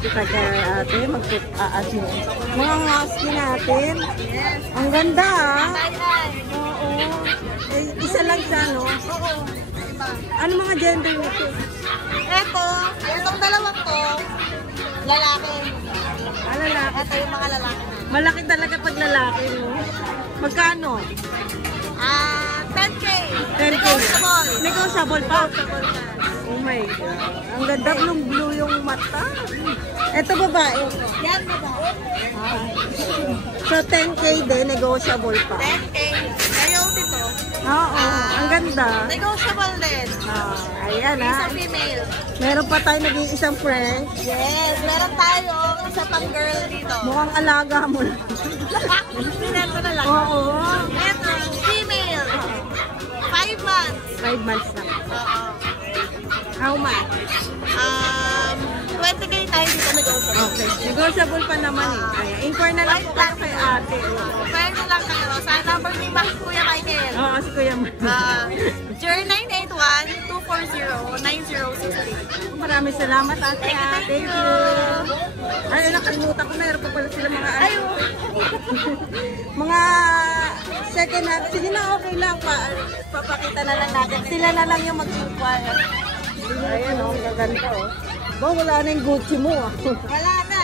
dito sa ate, mag-aasin. Mga husky natin. Yes. Ang ganda ah. Bye-bye. Oo. Eh, isa lang siya, no? Oo. Ano mga gender nito? Itong dalawang to, lalaki. Ah, lalaki. Ito yung mga lalaki na. Malaki talaga pag lalaki, no? Magkano? 10K. 10K. Negotiable pa? Negotiable na. Oh my God. Ang ganda, blue yung mata. Ito babae. Yan ba ba? So 10K din, negotiable pa. 10K. Coyote to. Oo, ang ganda. Negotiable din. Ayan Isa ha. female. Meron pa tayo naging isang friend. Yes. Meron tayo isa pang girl dito. Mukhang alaga mo lang. Pinento na lang. Oo. Ito, female. 5 months. 5 months na. Oo. How much? 20K tayo dito negotiable. Okay. Negotiable pa naman eh. Ayan. Inquire na lang po kayo kay ate. Pwede na lang kayo. Sa number ni Max Kuya Michael. Oo, si Kuya Mar. 0981-240-9063. Maraming salamat ate. Thank you. Ay, nakalimutan ko. Meron pa pala sila mga Ayaw. mga second hand. Sige na, okay lang. Papakita na lang natin. Sila na lang yung mag-inquire. Ayan o, ang gaganda o. Ba, wala na yung Gucci mo ah. Wala na.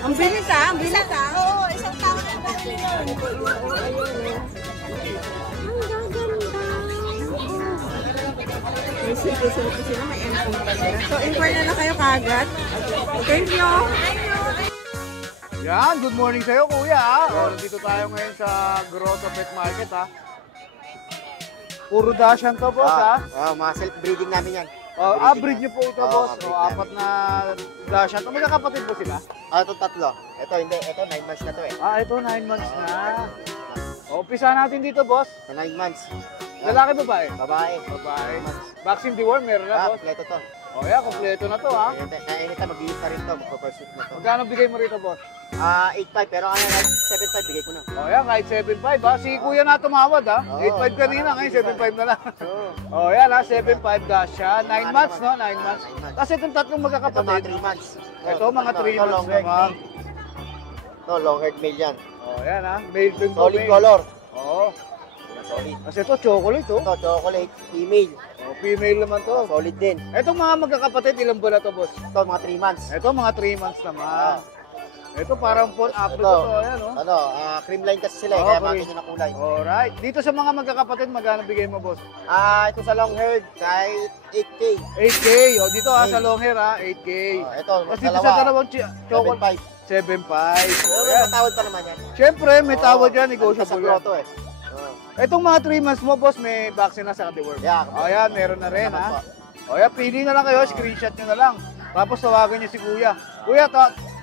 Ang bilis ah, ang bilis ah. Oo, isang taon na ba yun? May silky sila, may enfong pa sila. So, inquire na lang kayo kagad. Thank you. Yan, good morning sa'yo kuya. Nandito tayo ngayon sa Grotto Pet Market ha. Puro Dachshund to boss ha. Mga self-breeding namin yan. Breed nyo po ito boss. Apat na Dachshund. Magkakapatid po sila? Ito tatlo. Ito hindi, ito 9 months na to eh. Ito 9 months na. Umpisa natin dito boss. 9 months. Lalaki babae? Babae. Babae. Vaccine deworm meron na boss. Kompleto to. Kompleto na to ha. Anytime mag-iisa rin to, magpapursuit na to. Magkano bigay mo rito boss? 8.5 pero ano, 7.5 bigay ko na. Kahit 7.5 ha. Si kuya na tumawad ha. 8.5 kanina, ngayon 7.5 na lang. Yan ha, 7.5 Dachshund. 9 months no, 9 months. Kasi itong tatlong Ito mga magkakapatid. 3 months. Ito mga 3 months naman. Ito, long-haired male yan. Yan ha, male to Solid male. color. Solid. Kasi ito chocolate oh. Ito, chocolate, female. Female naman to. Solid din. Itong mga magkakapatid, ilang buwan na to boss? Ito, mga 3 months. Ito mga 3 months naman. Ito parang full upload to. Ayan oh. Cream line kasi sila eh, kaya mga ganyan na kulay. Alright. Dito sa mga magkakapatid, magkano bigay mo boss? Ito sa long-haired, kahit 8K. 8K. Dito sa long hair 8K. Ito, Tapos dito sa dalawang chocolate, 7.5. 7.5. May patawad pa naman yan. Siyempre, may tawad yan, negotiable Sa yan. grotto eh. Itong mga 3 months mo, boss, may vaccine na sa deworm. Yeah. Yan, meron na rin, ha? Pili na lang kayo, screenshot nyo na lang. Tapos tawagan nyo si Kuya. Kuya,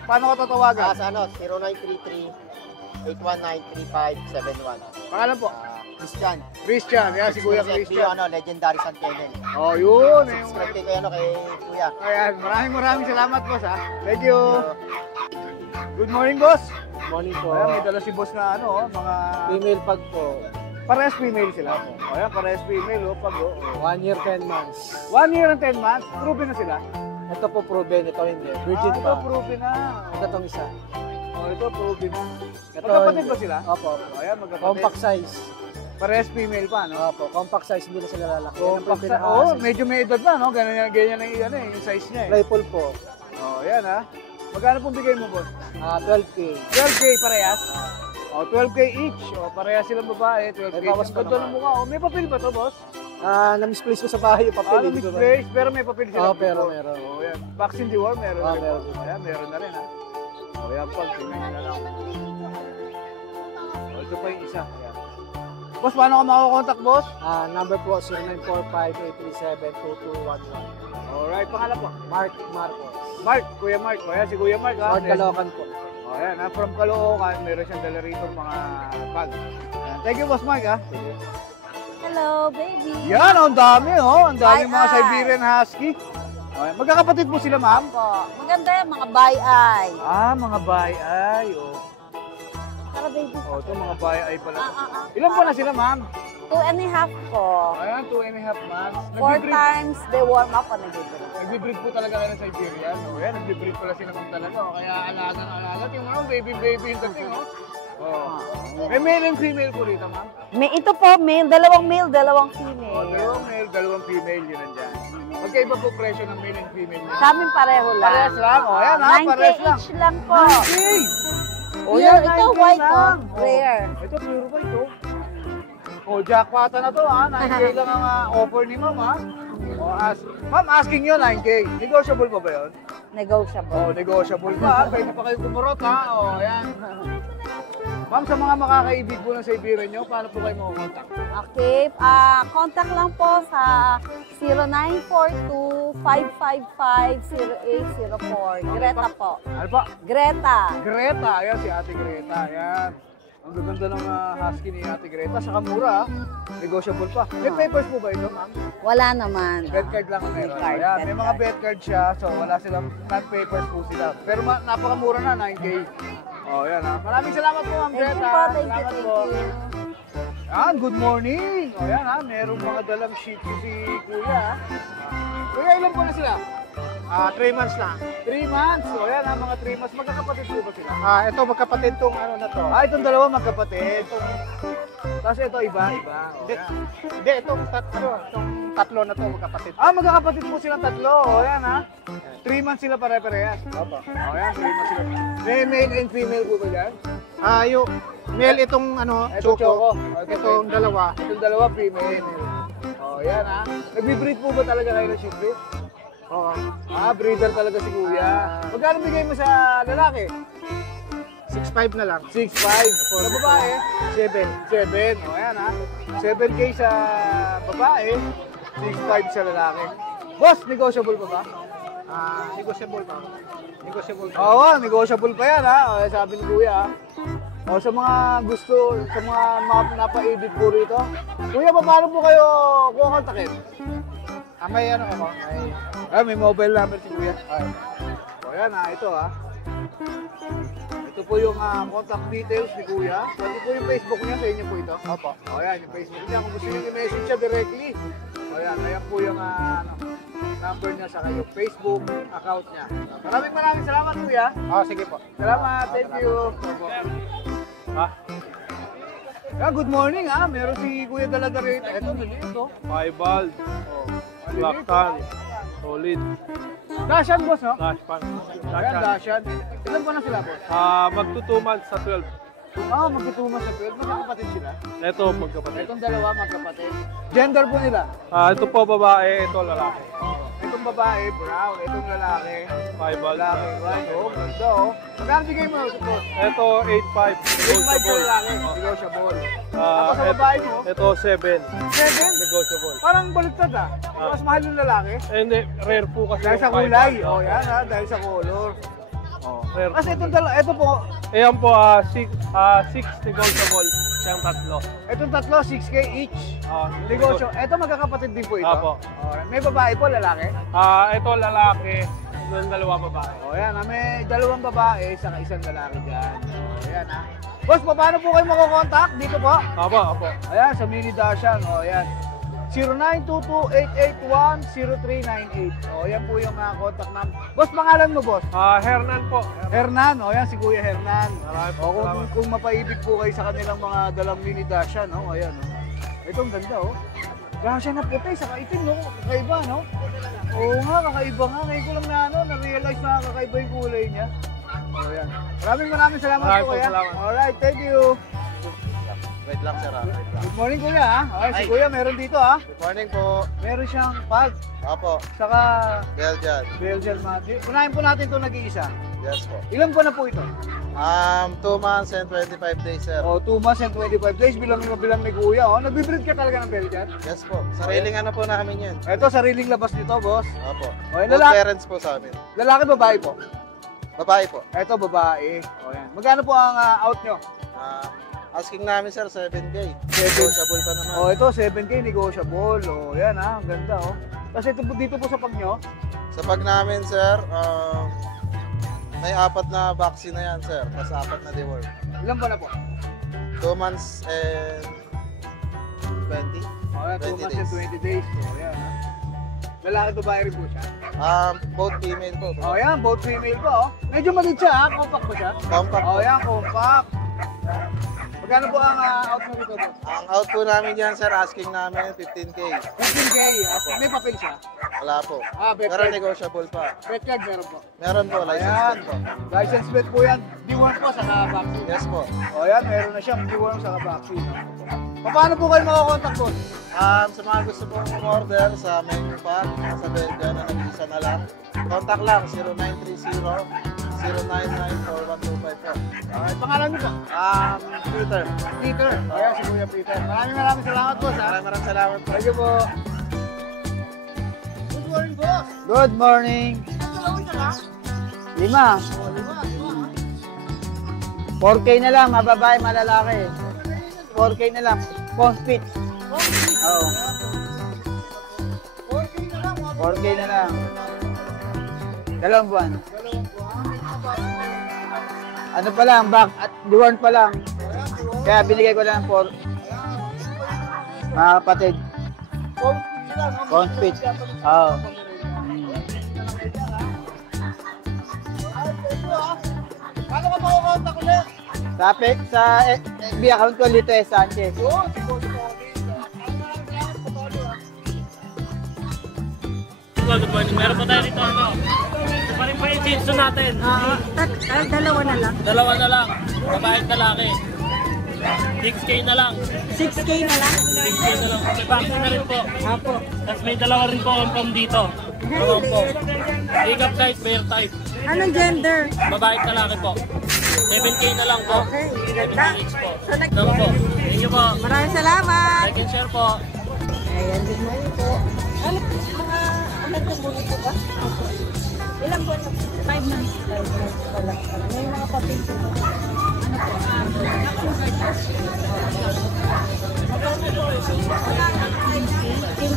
paano ka tatawagan? Sa 0933-819-3571. Pangalan po? Christian. Christian, yan, si Kuya Christian. Legendary San Kennel. Yun. Subscribe kayo kay Kuya. Ayan, maraming salamat, boss, ha? Thank you. Good morning, boss. Morning po. May dala si boss na mga... Female pag po. Parehas female sila. Parehas female, pag 1 year, 10 months. 1 year and 10 months, proven na sila. Ito po proven, ito hindi. Virgin ito pa. proven na. Ito tong isa. Ito proven na. Ito, Magkapatid ba sila? Opo. Magkapatid. Compact size. Parehas female pa, no? Opo, compact size, hindi na sila lalaki. Compact size. Medyo may edad na, no? Ganyan yung size niya, eh. Rifle po. Yan, ha? Magkano pong bigay mo, boss? 12K. 12K parehas? 12K each. Parehas silang babae, 12K. bawas pa Ganda naman. ng mukha. May papel ba to, boss? Na-misplace ko sa bahay yung papel. Misplaced, pero may papel sila. pero meron. Yan. Vaccine deworm, meron rin. meron. Ayan, meron na rin, ha? Yan po, tingnan nyo na lang. Ito pa yung isa. Ayan. Boss, paano ka makakontakt, boss? Number po, 0945-837-2211. Alright, pangalan po? Mark Marcos. Mark, Kuya Mark. Ayan, si Kuya Mark, ha? Mark Caloocan po. Ayan, from Caloocan, meron siyang dala rito mga pag. Ayan. Thank you, boss Mark, ha? Hello, baby. Yan, ang dami, oh. Ang dami mga Bye-eye. Siberian Husky. Ayan. Magkakapatid po sila, ma'am? Maganda yan, mga bye-eye. Mga bye-eye, oh. Tara, baby. Ito mga bye-eye pala. Ilan po na sila, ma'am? 2.5 po. Ayan, 2.5 months. 4 times they warm up on nag-breed. Nagbe-breed po talaga kayo ng Siberian. O yan, nagbe-breed pala sila kung talaga. O, kaya alagang-alaga. Yung mga baby yung dating, no? Oh. May male and female po rito, ma'am. May ito po, dalawang male, dalawang O, female. dalawang male, dalawang female, yun nandyan. Magkaiba po presyo ng male and female niya. Sa amin pareho lang. Parehas lang. O, yan ha, 9K parehas lang. each lang po. Okay! O, Pure, yan, ito 9K white lang. oh, rare. Ito, pure white, oh. O, jackpota na to, ha. 9K lang ang offer ni ma'am, ha. O, ma'am, asking nyo, 9K. Negotiable pa ba yun? Negotiable. O, negotiable pa, ha. Pwede pa kayo kumurot, ha. O, yan. Ma'am, sa mga makakaibig po ng Siberian nyo, paano po kayo makakontakt? Okay, contact lang po sa 0942-555-0804. Greta po. Ano pa? Greta. Greta, ayan si Ate Greta, ayan. Ang gaganda ng husky ni Ate Greta, saka mura, negotiable pa. May papers po ba ito, ma'am? Wala naman. Bet card lang ang meron. Bet card, Ayan, bet may mga card. bet card siya, so wala silang non-papers po sila. Pero napakamura na, 9K. Oh, yan ha. Maraming salamat po, Ma'am Thank you Greta. po, thank you, Salamat thank po. you. Yan, good morning. O yan ha, merong mga dalang shih tzu si Kuya. ha. Kuya, ilan po na sila? 3 months na. 3 months. O yan ha, mga 3 months. Magkakapatid po ba sila? Ito magkapatid tong ano na to. Itong dalawa magkapatid. Tapos ito iba. O, yan. Hindi, itong tatlo na to magkapatid. Magkakapatid po silang tatlo. O yan ha. 3 months sila pare-parehas. Opo. O yan, 3 months sila. May male and female po ba yan? Yung male itong ano, Ito Choco. Itong dalawa. Itong dalawa female. O yan ha. Nagbe-breed po ba talaga kayo ng Shih Tzu? Oo. Breeder talaga si Kuya. Magkano bigay mo sa lalaki? 6'5 na lang. 6'5". Sa babae? 7. 7. O yan ha. 7K sa babae, 6'5 sa lalaki. Boss, negotiable pa ba? Negotiable pa. Negotiable pa. Oo, negotiable pa yan ha. O, sabi ni Kuya ha. O, sa mga gusto, sa mga napaibig po rito. Kuya, paano po kayo kukontakin? May ano ako. May mobile number si Kuya. O yan ha, ito ha. Ito po yung contact details ni Kuya. Pwede po yung Facebook niya, sa inyo po ito. Opo. O yan, yung Facebook niya. Kung gusto niyo i-message siya directly. O yan, ayan po yung number niya sa yung Facebook account niya. Maraming salamat Kuya. Sige po. Salamat, thank you. Good morning ha. Meron si Kuya Dalaga rito. Ito, nandito. Fireball, black tan, solid, Dashan boss, no? dash pan. Ayan, Dashan. Ilan pa na sila boss? Magto 2 months sa 12. Magtutumas sa 12. Magkakapatid sila. Ito, magkapatid. Itong dalawa magkapatid. Gender po nila. Ito po babae, ito lalaki. Itong babae, brown. Itong lalaki. Fireball. Lalaki, white. Oh, ganda oh. Magkano bigay mo ito po? Ito, 8.5. 8.5 sa lalaki. Negotiable. Tapos sa Ito, babae mo? ito 7. 7? Negotiable. Parang baliktad ah. Mas mahal yung lalaki. Hindi, rare po kasi Dahil sa yung kulay. fireball. Oh, yan ha. Dahil sa color. Rare. Kasi itong dalawa, ito po. Ayan po, 6 negotiable. Siyang tatlo. Itong tatlo, 6K each. Negosyo. Ito magkakapatid din po ito. Apo. May babae po, lalaki. Ito lalaki, yung dalawa babae. Yan may dalawang babae, saka isang lalaki dyan. Ayan ha. Boss, paano po kayo makokontakt? Dito po. Apo. Ayan, sa Mini Darshan. Ayan. 0922-881-0398. Yan po yung contact number. Boss, pangalan mo, boss? Hernan po. Hernan. Yan si Kuya Hernan. Maraming po salamat. Kung mapaibig po kayo sa kanilang mga dalang Mini Darshan. Ayan. Ito ang ganda, Darshan na puti, saka itim, no? Kakaiba, no? Oo nga, kakaiba nga. Ngayon ko lang na-realize na kakaiba yung kulay niya. Yan. Maraming salamat po, Maraming Kuya. salamat. Alright, thank you. Wait lang, sir. Wait lang. Good morning, Kuya. Okay, si Hi. Kuya meron dito, Good morning po. Meron siyang pag, Opo. saka Belgian. Belgian Matthew. Unahin po natin ito nag-iisa. Yes po. Ilan po na po ito? 2 months and 25 days, sir. 2 months and 25 days. Bilang ni Kuya. Nagbe-breed ka talaga ng Belgian? Yes po. Sariling ano po namin yun. Ito, sariling labas nito, boss. Opo. Okay, Both lalaki. parents po sa amin. Lalaki, babae po. Babae po. Ito, babae. Yan. Magkano po ang out nyo? Asking namin, sir, 7K. Negotiable pa naman. Ito, 7K negotiable. Yan ang ganda, Kasi ito, dito po sa pag nyo, Sa pag namin, sir, may 4 na vaccine na yan, sir. Tapos 4 na deworm. ilan ba na po? 2 months and 20. Oh, 2 months and 20 days. So, yan. Ha? Lalaki babae rin po siya. Both female po. Oh, yan. Both female po. Oh. Medyo maliit siya, ha? Compact po siya. Compact Oh, po. yan. Compact. Magkano po ang out mo dito po? Ang out po namin dyan, sir, asking namin 15K. 15K. May papel siya. Wala po. Bet Pero card. negotiable pa. Bet card meron po. Meron po, license Ayan. po. License plate po yan. D1 po, saka vaccine. Yes po. O yan, meron na siyang D1 saka vaccine. Paano po kayo makakontakt po? Sa mga gusto pong order sa menu pack, sa Belga na nag-isa na lang, contact lang 0930-099-4125 po. Okay, pangalan niyo po? Twitter. Peter. Ayan, si Kuya Peter. Maraming salamat po. Maraming salamat po. Thank you po. Good morning, boss. Good morning. 5. 4K na lang, mababae, malalaki. 4K na lang. Phone fit. Oo. 4K na lang. 2 buwan. Ano pa lang, back at D1 pa lang. Kaya binigay ko lang 4. Mga kapatid. Phone fit. Oo. Paano ka makakontak ulit? Sa FB account ko, Lito S. Sanchez. Good morning. Meron pa tayo dito ano. Pa rin pa yung chinsu natin. Dalawa na lang. Dalawa na lang. Babae at lalaki. 6K na lang. 6K na lang. 6K na lang. May vaccine na rin po. Apo. Tapos may dalawa rin po ang pom dito. Dalawang po. Pick-up type, bear type. Anong gender? Babae at lalaki po. 7K na lang po. Okay, ganda. 7K po. So, Lang po. Thank you po. maraming salamat. Like and share po. Ayan, good morning po. Ano, mga anak ng buhay po ba? Ilang buwan na? 5 months. 5 months pala. May mga papel po ba?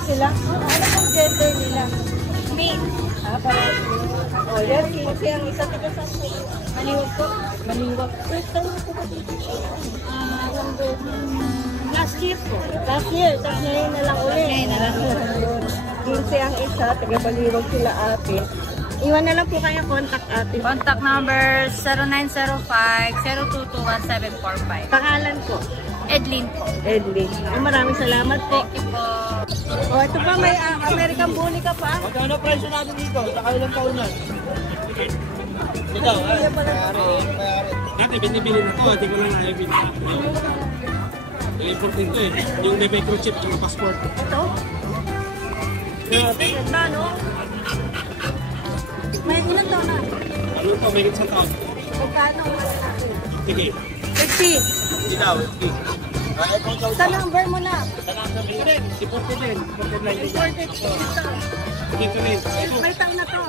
Sila? Ano pong gender nila? Male. Parang o yan, 15 ang isa taga saan po? Maniwag po? Maniwag. First time po ba dito? Last year po. Last year, tapos ngayon na lang ulit. Ngayon na lang. 15 ang isa, taga Baliwag sila ate. Iwan na lang po kayo contact ate. Contact number 0905-022-1745. Pangalan po? Edlin po. Edlin. Maraming salamat po. Thank you po. O, ito pa, may American Bully ka pa. Magkano price natin dito? Sa kailang taon na? Ito, Kuya pala. dati binibili na ito, hindi ko lang nakibili. Important ko eh. Yung may microchip, yung passport. Ito? Ganda, no? May ilang taon na? Ano ito, may isang taon. Magkano? Sige. 50. Hindi daw, sige. Sa number mo na. Sa nasa may rin, imported din. Imported line din. Imported ito. Dito rin. Ito, May taon na to.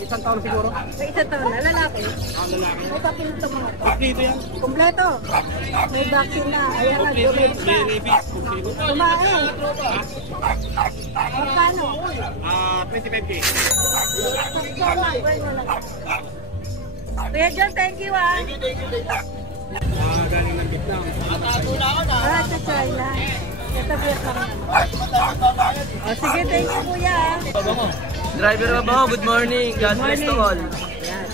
isang taon siguro. May isang taon na. Lalaki. Lalaki. May papel ito mga to. Dito yan. Kompleto. May vaccine na. Ayan na. Donate na. May rabies. Kompleto. Kumain. Magkano? 25K. Sa number mo na. Kuya John, thank you ah. Galing ng Vietnam. Sa China. Ito Vietnam. Oh, sige, thank you kuya. Driver Mabaho, good morning. God bless to all.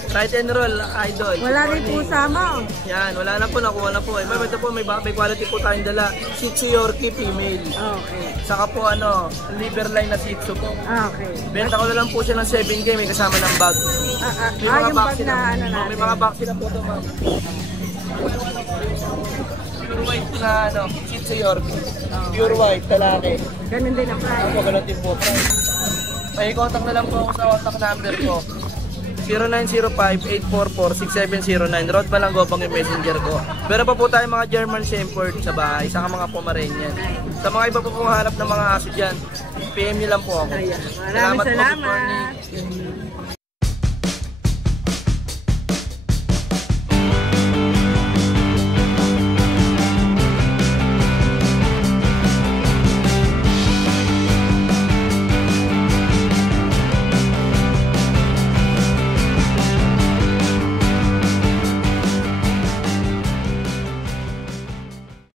Right and roll, idol. Wala rin po sama. Yan, wala na po, nakuha na po. Ma'am, ito po, may quality po tayong dala. Shih Tzu Yorkie female. Okay. Saka po, liver line na Shih Tzu po. Okay. Benta ko na lang po siya ng 7K, may kasama ng bag. May mga yung bag vaccine na ano May natin. mga vaccine na po ito, ma'am. Pure white na, Shih Tzu Yorkie. Pure white, talaki. Ganun din ang price. Ako, ganun din po. May contact na lang po ako sa contact number ko. 0905-844-6709. Road Balangobang yung messenger ko. Pero pa po tayo mga German Shepherd sa bahay, saka mga Pomeranian. Sa mga iba po pong hanap ng mga aso dyan, PM nyo lang po ako. Maraming po, good morning. salamat.